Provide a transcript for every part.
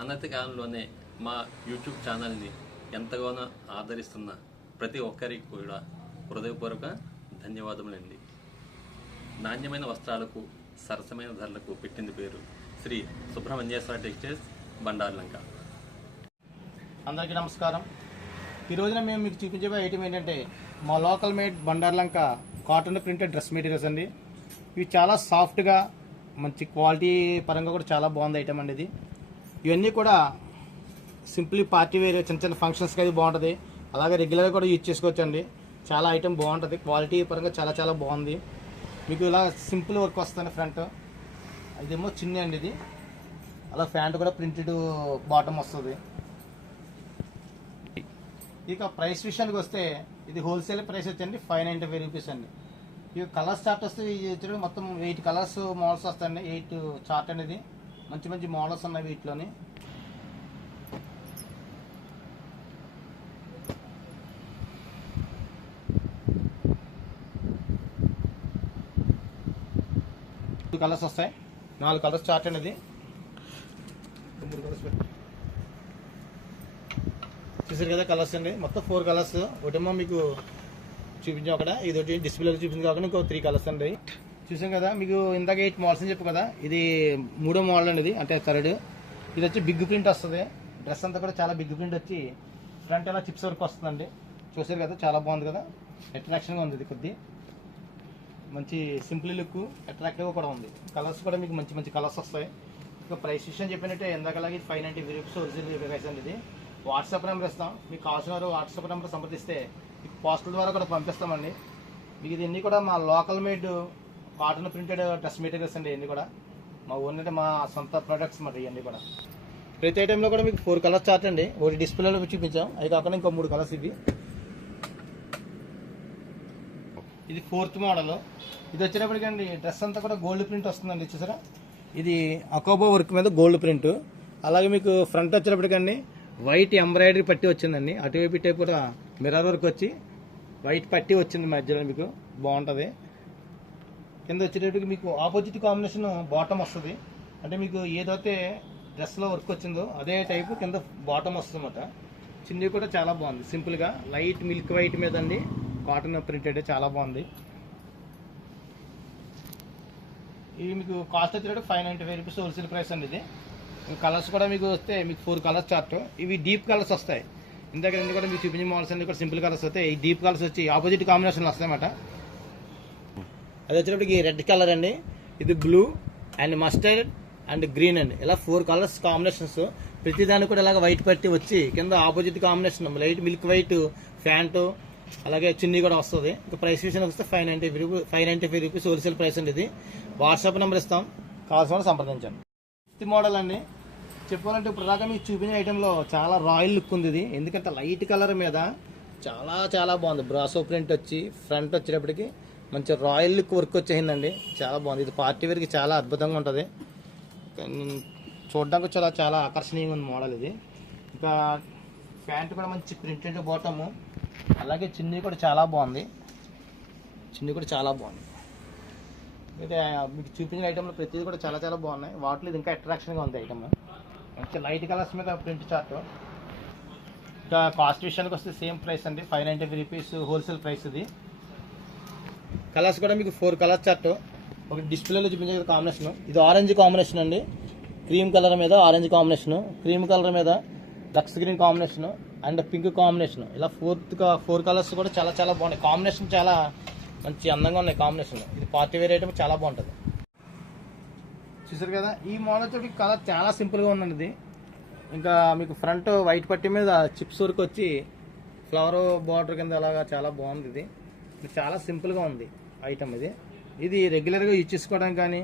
అన్నతి కాలంలోనే మా యూట్యూబ్ ఛానల్ని ఎంతగానో ఆదరిస్తున్న ప్రతి ఒక్కరికి కూడా హృదయపూర్వక ధన్యవాదములండి. నాణ్యమైన వస్త్రాలకు సరసమైన ధరలకు పెట్టింది పేరు శ్రీ సుబ్రహ్మణ్యేశ్వర టెక్స్టైల్స్ బండార్లంక. అందరికీ నమస్కారం. ఈ రోజున మేము మీకు చూపించే ఐటమ్ ఏంటంటే మా local made Bandarlanka cotton printed dress materials అండి. ఇవి చాలా సాఫ్ట్గా మంచి క్వాలిటీ పరంగా కూడా చాలా బాగుంది ఐటమ్ అండి. ఇది ఇవన్నీ కూడా సింప్లీ పార్టీ వేర్ చిన్న చిన్న ఫంక్షన్స్కి అది బాగుంటుంది. అలాగే రెగ్యులర్గా కూడా యూజ్ చేసుకోవచ్చు అండి. చాలా ఐటమ్ బాగుంటుంది, క్వాలిటీ పరంగా చాలా చాలా బాగుంది. మీకు ఇలా సింపుల్ వర్క్ వస్తుంది. ఫ్రంట్ ఇదేమో చిన్న అండి, ఇది అలా ప్యాంట్ కూడా ప్రింటెడ్ బాటమ్ వస్తుంది. ఇక ప్రైస్ విషయానికి వస్తే ఇది హోల్సేల్ ప్రైస్ వచ్చండి 595 రూపీస్ అండి. ఇక కలర్స్ చార్ట్ వస్తే ఇది మొత్తం 8 కలర్స్ మోడల్స్ వస్తాయండి. 8 చార్ట్ అనేది మంచి మంచి మోడల్స్ ఉన్నాయి వీటిలోని. కలర్స్ వస్తాయి, 4 కలర్స్ చార్ట్ అనేది. చూసారు కదా కలర్స్ అండి, మొత్తం 4 కలర్స్. ఒకటేమో మీకు చూపించాం అక్కడ, ఇది ఒకటి డిస్ప్లేలో చూపించింది కాకుండా ఇంకో 3 కలర్స్ అండి. చూసాం కదా, మీకు ఇందాక 8 మోడల్స్ అని చెప్పు కదా, ఇది 3వ మోడల్ అండి. ఇది అంటే థర్డ్. ఇది వచ్చి బిగ్ ప్రింట్ వస్తుంది. డ్రెస్ అంతా కూడా చాలా బిగ్ ప్రింట్ వచ్చి ఫ్రంట్ ఎలా చిప్స్ వరకు వస్తుందండి. చూసారు కదా, చాలా బాగుంది కదా, అట్రాక్షన్గా ఉంది. ఇది కొద్ది మంచి సింపుల్ లుక్, అట్రాక్టివ్గా కూడా ఉంది. కలర్స్ కూడా మీకు మంచి మంచి కలర్స్ వస్తాయి. ఇంకా ప్రైస్ విషయం చెప్పినట్టే ఇందాకలాగే 590 రూపీస్ ఒరిజినల్ ప్రైస్ అండి. ఇది వాట్సాప్ నెంబర్ ఇస్తాం, మీకు కావాల్సిన వారు వాట్సాప్ నెంబర్ సంప్రదిస్తే మీకు పోస్టల్ ద్వారా కూడా పంపిస్తామండి. మీకు ఇది అన్నీ కూడా మా local made cotton printed dress materials అండి. ఇవన్నీ కూడా మా ఓన్ అంటే మా సొంత ప్రొడక్ట్స్ మాట. ఇవన్నీ కూడా ప్రతి ఐటెంలో కూడా మీకు 4 కలర్స్ చార్ట్ అండి. ఒకటి డిస్ప్లేలో చూపించాం, అవి కాకుండా ఇంకో 3 కలర్స్. ఇది 4th మోడల్. ఇది వచ్చేటప్పటికండి డ్రెస్ అంతా కూడా గోల్డ్ ప్రింట్ వస్తుందండి. చూసారా, ఇది అకోబో వర్క్ మీద గోల్డ్ ప్రింట్. అలాగే మీకు ఫ్రంట్ వచ్చేటప్పటికండి వైట్ ఎంబ్రాయిడరీ పట్టి వచ్చిందండి. అటువైపు ఇటువైపు కూడా మిర్రర్ వర్క్ వచ్చి వైట్ పట్టి వచ్చింది మధ్యలో, మీకు బాగుంటుంది. కింద వచ్చేటప్పటికి మీకు ఆపోజిట్ కాంబినేషన్ బాటమ్ వస్తుంది. అంటే మీకు ఏదైతే డ్రెస్లో వర్క్ వచ్చిందో అదే టైపు కింద బాటమ్ వస్తుంది అన్నమాట. చిన్నవి కూడా చాలా బాగుంది, సింపుల్గా లైట్ మిల్క్ వైట్ మీద అండి కాటన్ ప్రింటెడ్, చాలా బాగుంది. ఇది మీకు కాస్ట్ వచ్చేటప్పుడు 595 రూపీస్ హోల్సేల్ ప్రైస్ అండి. ఇది కలర్స్ కూడా మీకు వస్తే మీకు 4 కలర్స్ చార్ట్. ఇవి డీప్ కలర్స్ వస్తాయి. ఇందాక కూడా మీకు చూపించిన మోడల్స్ అన్ని కూడా సింపుల్ కలర్స్ వస్తాయి. ఈ డీప్ కలర్స్ వచ్చి ఆపోజిట్ కాంబినేషన్లు వస్తాయన్నమాట. అది వచ్చేటప్పటికి రెడ్ కలర్ అండి, ఇది blue and mustard and green అండి. ఇలా 4 కలర్స్ కాంబినేషన్స్. ప్రతిదానికి కూడా ఇలాగ వైట్ పట్టి వచ్చి కింద opposite combination light milk white pant అలాగే చున్నీ కూడా వస్తుంది. ఇంకా ప్రైస్ విషయానికి వస్తే 595 రూపీస్ హోల్సేల్ ప్రైస్ అండి. ఇది వాట్సాప్ నెంబర్ ఇస్తాం, కావాల్సిన సంప్రదించండి. ఇది మోడల్ అండి. చెప్పాలంటే ఇప్పుడు దాకా మీకు చూపించే ఐటెంలో చాలా రాయల్ లుక్ ఉంది ఇది. ఎందుకంటే లైట్ కలర్ మీద చాలా చాలా బాగుంది. బ్రాసో ప్రింట్ వచ్చి ఫ్రంట్ వచ్చేటప్పటికి మంచి రాయల్ లుక్ వర్క్ వచ్చేసిందండి, చాలా బాగుంది. ఇది పార్టీ వేర్కి చాలా అద్భుతంగా ఉంటుంది. చూడడానికి చాలా చాలా ఆకర్షణీయంగా ఉంది మోడల్ ఇది. ఇంకా ప్యాంట్ కూడా మంచి ప్రింటెడ్ బాటము, అలాగే చున్నీ కూడా చాలా బాగుంది. చున్నీ కూడా చాలా బాగుంది. అయితే మీకు చూపించిన ఐటెంలో ప్రతిదీ కూడా చాలా చాలా బాగున్నాయి. వాటిలో ఇది ఇంకా అట్రాక్షన్గా ఉంది ఐటమ్. మంచి లైట్ కలర్స్ మీద ప్రింట్ చార్ట్. ఇంకా కాస్ట్ విషయానికి వస్తే సేమ్ ప్రైస్ అండి, 595 రూపీస్ హోల్సేల్ ప్రైస్. ఇది కలర్స్ కూడా మీకు 4 కలర్ చార్ట్. ఒక డిస్ప్లేలో చూపించే కాంబినేషన్ ఇది ఆరెంజ్ కాంబినేషన్ అండి. క్రీమ్ కలర్ మీద ఆరెంజ్ కాంబినేషన్, క్రీమ్ కలర్ మీద లక్స్ green combination and pink combination. ఇలా 4 కలర్స్ కూడా చాలా చాలా బాగున్నాయి. కాంబినేషన్ చాలా మంచి అందంగా ఉన్నాయి కాంబినేషన్. ఇది పార్టీ వేర్ ఐటమ్, చాలా బాగుంటుంది. చూసారు కదా, ఈ మోడల్ తోటి కలర్ చాలా సింపుల్గా ఉందండి. ఇది ఇంకా మీకు ఫ్రంట్ వైట్ పట్టి మీద చిప్స్ వర్క్ వచ్చి ఫ్లవర్ బార్డర్ కింద అలాగా చాలా బాగుంది. ఇది చాలా సింపుల్గా ఉంది ఐటమ్. ఇది రెగ్యులర్గా యూజ్ చేసుకోవడానికి కానీ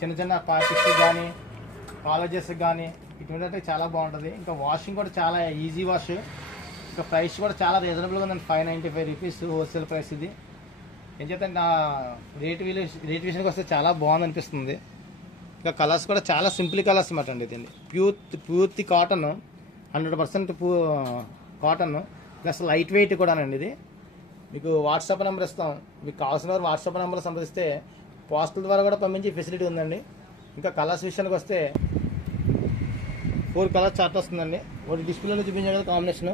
చిన్న చిన్న పార్టీస్కి కానీ కాలేజెస్కి కానీ ఇటువంటి చాలా బాగుంటుంది. ఇంకా వాషింగ్ కూడా చాలా ఈజీ వాష్. ఇంకా ప్రైస్ కూడా చాలా రీజనబుల్గా ఉందండి, 595 రూపీస్ హోల్సేల్ ప్రైస్. ఇది ఏం చేస్తే నా రేట్ విషయానికి వస్తే చాలా బాగుంది అనిపిస్తుంది. ఇంకా కలర్స్ కూడా చాలా సింపుల్ కలర్స్ అన్నమాట అండి. ఇది పూర్తి cotton, 100% cotton plus light weight కూడానండి. ఇది మీకు వాట్సాప్ నెంబర్ ఇస్తాం, మీకు కావాల్సిన వారు వాట్సాప్ నెంబర్ సంప్రదిస్తే పోస్టల్ ద్వారా కూడా పంపించే ఫెసిలిటీ ఉందండి. ఇంకా కలర్స్ విషయానికి వస్తే 4 కలర్స్ చార్ట్ వస్తుందండి. ఒకటి డిస్ప్లేలో చూపించాను కదా కాంబినేషన్,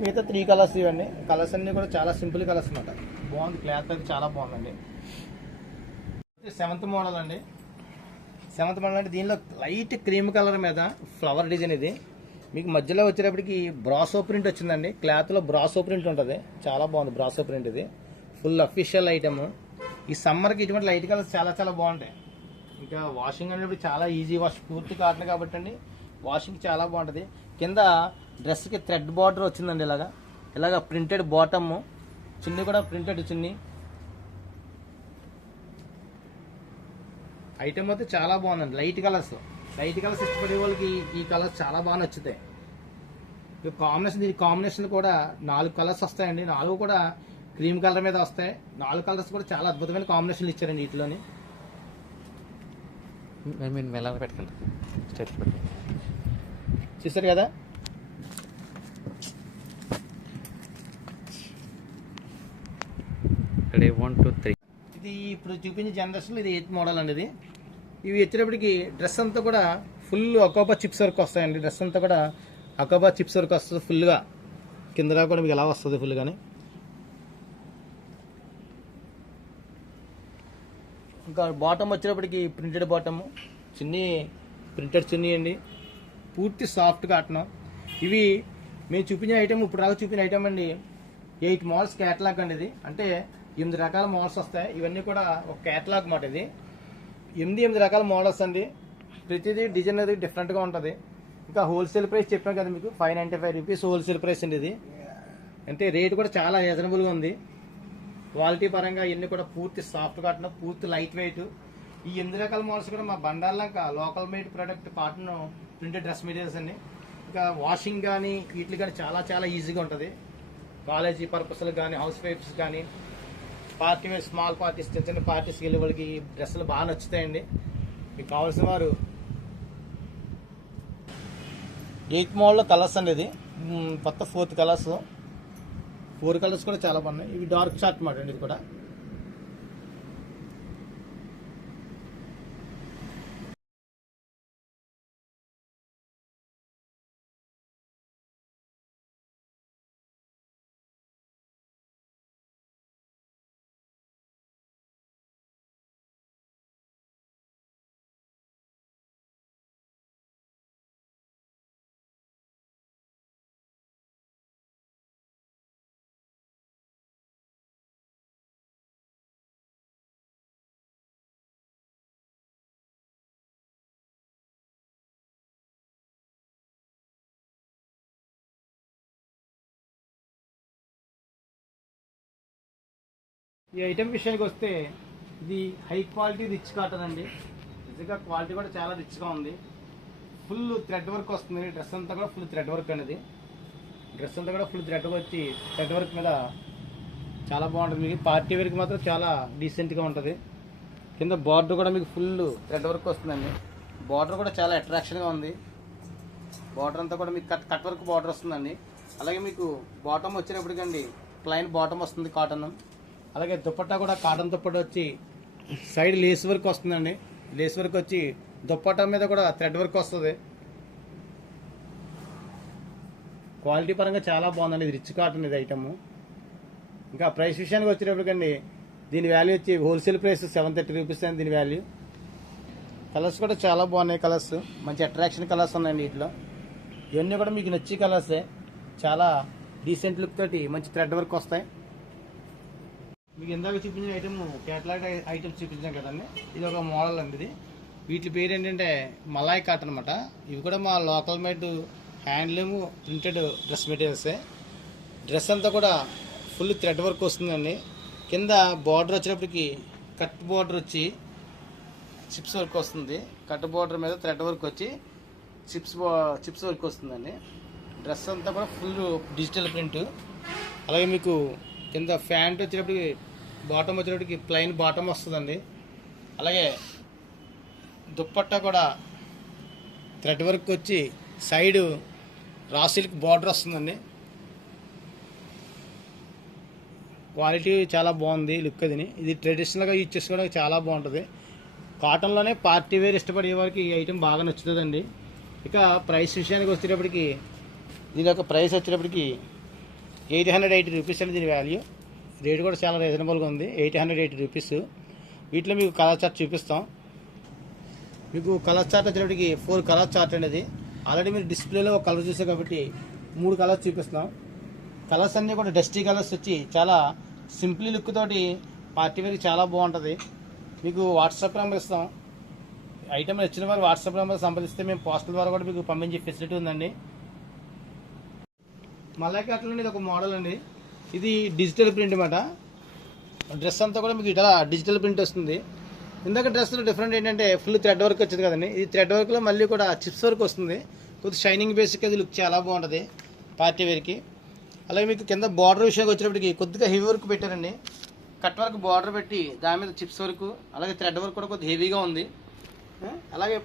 మిగతా 3 కలర్స్ ఇవ్వండి. కలర్స్ అన్నీ కూడా చాలా సింపుల్ కలర్స్ అనమాట. బాగుంది, క్లాత్ అయితే చాలా బాగుందండి. 7th మోడల్ అండి. 7th మోడల్ అంటే దీనిలో లైట్ క్రీమ్ కలర్ మీద ఫ్లవర్ డిజైన్. ఇది మీకు మధ్యలో వచ్చేటప్పటికి బ్రాసో ప్రింట్ వచ్చిందండి. క్లాత్లో బ్రాసో ప్రింట్ ఉంటుంది, చాలా బాగుంది బ్రాసో ప్రింట్. ఇది ఫుల్ అఫీషియల్ ఐటమ్. ఈ సమ్మర్కి ఇటువంటి లైట్ కలర్స్ చాలా చాలా బాగుంటాయి. ఇంకా వాషింగ్ అనేప్పుడు చాలా ఈజీ వాష్, పూర్తి కాటన్ కాబట్టి అండి వాషింగ్ చాలా బాగుంటుంది. కింద డ్రెస్కి థ్రెడ్ బార్డర్ వచ్చిందండి, ఇలాగా ప్రింటెడ్ బాటమ్, చున్నీ కూడా ప్రింటెడ్ చున్నీ. ఐటమ్ అయితే చాలా బాగుందండి. లైట్ కలర్స్ ఇష్టపడే వాళ్ళకి ఈ కలర్స్ చాలా బాగా నచ్చుతాయి. ఇక కాంబినేషన్, దీని కాంబినేషన్ కూడా 4 కలర్స్ వస్తాయండి. 4 కూడా క్రీమ్ కలర్ మీద వస్తాయి. 4 కలర్స్ కూడా చాలా అద్భుతమైన కాంబినేషన్లు ఇచ్చారండి వీటిలోని. చూసారు కదా, ఇది ఇప్పుడు చూపించే జనరేషన్లో ఇది 8th మోడల్ అండి. ఇవి వచ్చేటప్పటికి డ్రెస్ అంతా కూడా ఫుల్ అకోబా చిప్స్ వర్క్ వస్తాయండి. డ్రెస్ అంతా కూడా అకోబా చిప్స్ వర్క్ వస్తుంది ఫుల్గా. కింద కూడా మీకు ఎలా వస్తుంది ఫుల్గానే. ఇంకా బాటమ్ వచ్చేటప్పటికి ప్రింటెడ్ బాటమ్, చున్నీ ప్రింటెడ్ చున్నీ అండి, పూర్తి సాఫ్ట్ కాటన్. ఇవి మేము చూపించిన ఐటమ్, ఇప్పుడు దాకా చూపించిన ఐటమ్ అండి 8 మోడల్స్ క్యాటలాగ్ అండి. ఇది అంటే 8 రకాల మోడల్స్ వస్తాయి. ఇవన్నీ కూడా ఒక క్యాటలాగ్ మాట. ఇది 8 రకాల మోడల్స్ అండి. ప్రతిదీ డిజైన్ అనేది డిఫరెంట్గా ఉంటుంది. ఇంకా హోల్సేల్ ప్రైస్ చెప్పాను కదా మీకు, 595 రూపీస్ హోల్సేల్ ప్రైస్ అండి. ఇది అంటే రేట్ కూడా చాలా రీజనబుల్గా ఉంది. క్వాలిటీ పరంగా ఇవన్నీ కూడా పూర్తి సాఫ్ట్ కాటన్, పూర్తి లైట్ వెయిట్. ఈ 8 రకాల మోడల్స్ కూడా మా Bandarlanka local made product cotton printed dress materials అండి. ఇంకా వాషింగ్ కానీ వీటికి కానీ చాలా చాలా ఈజీగా ఉంటుంది. కాలేజీ పర్పస్లకు కానీ, హౌస్ వైఫ్స్ కానీ, పార్టీ వేర్, స్మాల్ పార్టీస్, చిన్న చిన్న పార్టీస్కి వెళ్ళే వాళ్ళకి డ్రెస్సులు బాగా నచ్చుతాయండి. మీకు కావాల్సిన వారు 8th మోడల్లో కలర్స్ అండి. ఇది కొత్త 4th కలర్స్, 4 కలర్స్ కూడా చాలా బాగున్నాయి. ఇవి డార్క్ షార్ట్ మాట అండి. ఇది కూడా ఈ ఐటమ్ విషయానికి వస్తే ఇది హై క్వాలిటీ రిచ్ కాటన్ అండి. నిజంగా క్వాలిటీ కూడా చాలా రిచ్గా ఉంది. ఫుల్ థ్రెడ్ వర్క్ వస్తుంది. డ్రెస్ అంతా కూడా ఫుల్ థ్రెడ్ వర్క్ అనేది. డ్రెస్ అంతా కూడా ఫుల్ థ్రెడ్ వచ్చి థ్రెడ్ వర్క్ మీద చాలా బాగుంటుంది. మీకు పార్టీ వేర్కి మాత్రం చాలా డీసెంట్గా ఉంటుంది. కింద బార్డర్ కూడా మీకు ఫుల్ థ్రెడ్ వర్క్ వస్తుందండి. బార్డర్ కూడా చాలా అట్రాక్షన్గా ఉంది. బార్డర్ అంతా కూడా మీకు కట్ వర్క్ బార్డర్ వస్తుందండి. అలాగే మీకు బాటమ్ వచ్చేటప్పటికండి ప్లైన్ బాటమ్ వస్తుంది కాటన్. అలాగే దుప్పట్టా కూడా కాటన్ దుప్పట్టా వచ్చి సైడ్ లేస్ వర్క్ వస్తుందండి. లేస్ వర్క్ వచ్చి దుప్పట్టా మీద కూడా థ్రెడ్ వర్క్ వస్తుంది. క్వాలిటీ పరంగా చాలా బాగుందండి. ఇది రిచ్ కాటన్ ఇది ఐటమ్. ఇంకా ప్రైస్ విషయానికి వచ్చేటప్పటికండి దీని వాల్యూ వచ్చి హోల్సేల్ ప్రైస్ 730 రూపీస్ అండి దీని వాల్యూ. కలర్స్ కూడా చాలా బాగున్నాయి. కలర్స్ మంచి అట్రాక్షన్ కలర్స్ ఉన్నాయండి వీటిలో. ఇవన్నీ కూడా మీకు నచ్చే కలర్సే. చాలా డీసెంట్ లుక్ తోటి మంచి థ్రెడ్ వర్క్ వస్తాయి. మీకు ఇందాక చూపించిన ఐటమ్ క్యాటలాగ్ ఐటమ్స్ చూపించాం కదండి. ఇది ఒక మోడల్ అండి. ఇది వీటి పేరు ఏంటంటే మలాయ్ కాటన్ అనమాట. ఇవి కూడా మా local made handloom printed dress మెటీరియల్సే. డ్రెస్ అంతా కూడా ఫుల్ థ్రెడ్ వర్క్ వస్తుందండి. కింద బార్డర్ వచ్చేటప్పటికి కట్ బార్డర్ వచ్చి చిప్స్ వర్క్ వస్తుంది. కట్ బార్డర్ మీద థ్రెడ్ వర్క్ వచ్చి చిప్స్ వర్క్ వస్తుందండి. డ్రెస్ అంతా కూడా ఫుల్ డిజిటల్ ప్రింట్. అలాగే మీకు కింద ప్యాంట్ వచ్చేటప్పటికి బాటమ్ వచ్చేటప్పటికి ప్లెయిన్ బాటమ్ వస్తుందండి. అలాగే దుప్పట్టా కూడా థ్రెడ్ వర్క్ వచ్చి సైడ్ రా సిల్క్ బార్డర్ వస్తుందండి. క్వాలిటీ చాలా బాగుంది లుక్. అది ఇది ట్రెడిషనల్గా యూజ్ చేసుకోవడానికి చాలా బాగుంటుంది. కాటన్లోనే పార్టీ వేర్ ఇష్టపడే వారికి ఈ ఐటెం బాగా నచ్చుతుందండి. ఇక ప్రైస్ విషయానికి వచ్చేటప్పటికి దీని యొక్క ప్రైస్ వచ్చేటప్పటికి 880 రూపీస్ అండి దీని వాల్యూ. రేట్ కూడా చాలా రీజనబుల్గా ఉంది, 880 రూపీస్. వీటిలో మీకు కలర్ చార్ట్ చూపిస్తాం. మీకు కలర్ చార్ట్ వచ్చేటప్పటికి 4 కలర్ చార్ట్ అనేది. ఆల్రెడీ మీరు డిస్ప్లేలో ఒక కలర్ చూసారు కాబట్టి 3 కలర్స్ చూపిస్తున్నాం. కలర్స్ అన్నీ కూడా డస్టీ కలర్స్ వచ్చి చాలా సింపుల్ లుక్ తోటి పార్టీ వేర్కి చాలా బాగుంటుంది. మీకు వాట్సాప్ నెంబర్ ఇస్తాం. ఐటమ్ వచ్చిన వారు వాట్సాప్ నెంబర్ సంప్రదిస్తే మేము పోస్టల్ ద్వారా కూడా మీకు పంపించే ఫెసిలిటీ ఉందండి. మళ్ళీ అట్లనే ఇది ఒక మోడల్ అండి. ఇది డిజిటల్ ప్రింట్ అన్నమాట. డ్రెస్ అంతా కూడా మీకు ఇట్లా డిజిటల్ ప్రింట్ వస్తుంది. ఇందాక డ్రెస్లో డిఫరెంట్ ఏంటంటే ఫుల్ థ్రెడ్ వర్క్ వచ్చింది కదండి. ఈ థ్రెడ్ వర్క్లో మళ్ళీ కూడా చిప్స్ వర్క్ వస్తుంది. కొద్దిగా షైనింగ్ బేసిక్ అది లుక్ చాలా బాగుంటుంది పార్టీ వేర్కి. అలాగే మీకు కింద బార్డర్ విషయానికి వచ్చేటప్పటికి కొద్దిగా హెవీ వర్క్ పెట్టారండి. కట్ వర్క్ బార్డర్ పెట్టి దాని మీద చిప్స్ వర్క్, అలాగే థ్రెడ్ వర్క్ కూడా కొద్దిగా హెవీగా ఉంది. అలాగే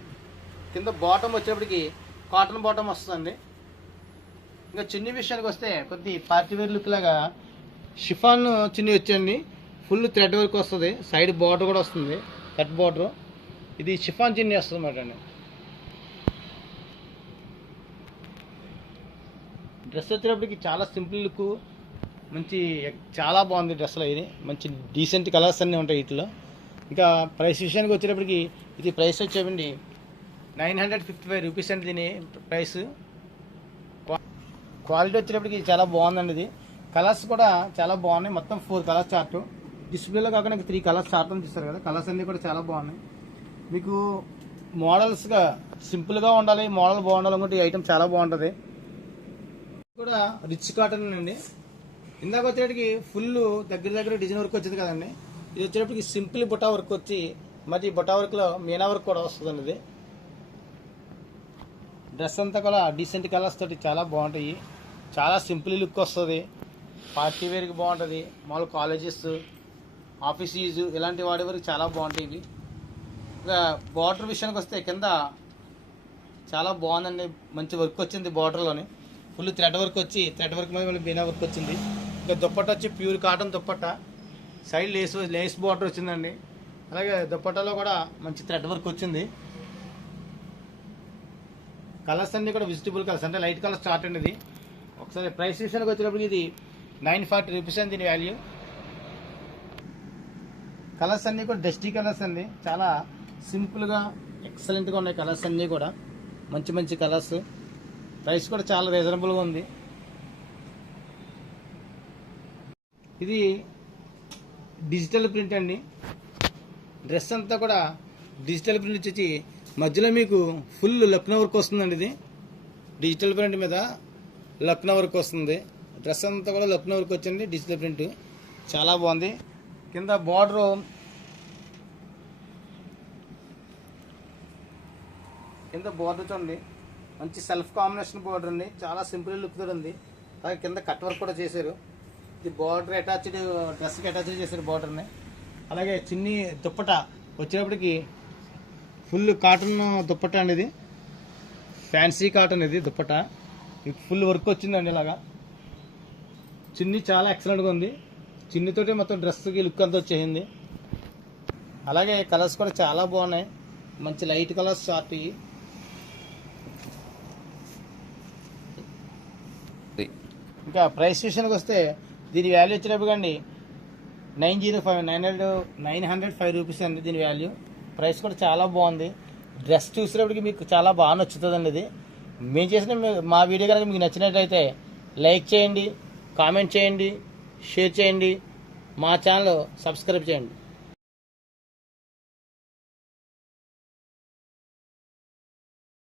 కింద బాటమ్ వచ్చేటప్పటికి కాటన్ బాటమ్ వస్తుందండి. ఇంకా చున్నీ విషయానికి వస్తే కొద్ది పార్టీ వేర్ లుక్ లాగా షిఫాన్ చున్నీ వచ్చండి. ఫుల్ థ్రెడ్ వర్క్ వస్తుంది, సైడ్ బార్డర్ కూడా వస్తుంది, కట్ బార్డర్. ఇది షిఫాన్ చున్నీ వస్తుంది అన్నమాట అండి. డ్రెస్ వచ్చేటప్పటికి చాలా సింపుల్ లుక్, మంచి చాలా బాగుంది డ్రెస్లో. ఇది మంచి డీసెంట్ కలర్స్ అన్నీ ఉంటాయి వీటిలో. ఇంకా ప్రైస్ విషయానికి వచ్చేటప్పటికి ఇది ప్రైస్ వచ్చేవండి 955 రూపీస్ అండి దీని ప్రైస్. క్వాలిటీ వచ్చేటప్పటికి చాలా బాగుందండి. ఇది కలర్స్ కూడా చాలా బాగున్నాయి. మొత్తం 4 కలర్స్ చార్ట్ డిస్ప్లేలో కాకుండా 3 కలర్స్ చార్ట్ అని తీస్తారు కదా. కలర్స్ అన్నీ కూడా చాలా బాగున్నాయి. మీకు మోడల్స్గా సింపుల్గా ఉండాలి, మోడల్ బాగుండాలనుకుంటే ఈ ఐటమ్ చాలా బాగుంటుంది. కూడా రిచ్ కాటన్ అండి. ఇందాక వచ్చేటికి ఫుల్ దగ్గర డిజైన్ వర్క్ వచ్చింది కదండి. ఇది వచ్చేటప్పటికి సింపుల్ బుటా వర్క్ వచ్చి మరి బుటా వర్క్లో మీనా వర్క్ కూడా వస్తుందండి. ఇది డ్రెస్ అంతా కూడా డీసెంట్ కలర్స్ తోటి చాలా బాగుంటాయి. చాలా సింపుల్ లుక్ వస్తుంది, పార్టీ వేర్కి బాగుంటుంది. మామూలు కాలేజెస్, ఆఫీస్ యూజ్ ఇలాంటి వాడి వరకు చాలా బాగుంటాయి ఇవి. ఇంకా బార్డర్ విషయానికి వస్తే కింద చాలా బాగుందండి. మంచి వర్క్ వచ్చింది బార్డర్లోని. ఫుల్ థ్రెడ్ వర్క్ వచ్చి థ్రెడ్ వర్క్ మీద మళ్ళీ బీనా వర్క్ వచ్చింది. ఇంకా దుప్పట్ట వచ్చి pure cotton dupatta, side lace border వచ్చిందండి. అలాగే దుప్పట్టాలో కూడా మంచి థ్రెడ్ వర్క్ వచ్చింది. కలర్స్ అన్నీ కూడా వెజిటబుల్ కలర్స్ అంటే లైట్ కలర్ స్టార్ట్ అండి. ఇది ఒకసారి ప్రైస్ విషయానికి వచ్చేటప్పటికి ఇది 940 రూపీస్ అండి దీని వాల్యూ. కలర్స్ అన్నీ కూడా డస్టీ కలర్స్ అండి. చాలా సింపుల్గా ఎక్సలెంట్గా ఉన్నాయి కలర్స్ అన్నీ కూడా, మంచి కలర్స్. ప్రైస్ కూడా చాలా రీజనబుల్గా ఉంది. ఇది డిజిటల్ ప్రింట్ అండి. డ్రెస్ అంతా కూడా డిజిటల్ ప్రింట్ వచ్చి మధ్యలో మీకు ఫుల్ లక్నో వర్క్ వస్తుందండి. ఇది డిజిటల్ ప్రింట్ మీద లక్నో వర్క్ వస్తుంది. డ్రెస్ అంతా కూడా లక్నో వర్క్ వచ్చింది, డిజిటల్ ప్రింట్ చాలా బాగుంది. కింద బార్డర్ చూడండి, మంచి సెల్ఫ్ కాంబినేషన్ బార్డర్ అండి. చాలా సింపుల్ లుక్ తోటి ఉంది. అలాగే కింద కట్ వర్క్ కూడా చేశారు. ఇది బార్డర్ అటాచ్డ్, డ్రెస్కి అటాచ్డ్ చేశారు బార్డర్ని. అలాగే చిన్ని దుప్పట వచ్చేటప్పటికి ఫుల్ కాటన్ దుప్పట అండి. ఇది ఫ్యాన్సీ కాటన్, ఇది దుప్పట ఫుల్ వర్క్ వచ్చిందండి. ఇలాగా చిన్ని చాలా ఎక్సలెంట్గా ఉంది. చిన్నితోటి మొత్తం డ్రెస్కి లుక్ అంతా వచ్చేసింది. అలాగే కలర్స్ కూడా చాలా బాగున్నాయి, మంచి లైట్ కలర్స్ షార్ట్. ఇవి ఇంకా ప్రైస్ విషయానికి వస్తే దీని వాల్యూ వచ్చేటప్పుడు కండి 905 రూపీస్ అండి దీని వాల్యూ. ప్రైస్ కూడా చాలా బాగుంది. డ్రెస్ చూసేటప్పటికి మీకు చాలా బాగా నచ్చుతుందండి. ఇది మేము చేసిన మా వీడియో కనుక మీకు నచ్చినట్లయితే లైక్ చేయండి, కామెంట్ చేయండి, షేర్ చేయండి, మా ఛానల్ సబ్స్క్రైబ్ చేయండి.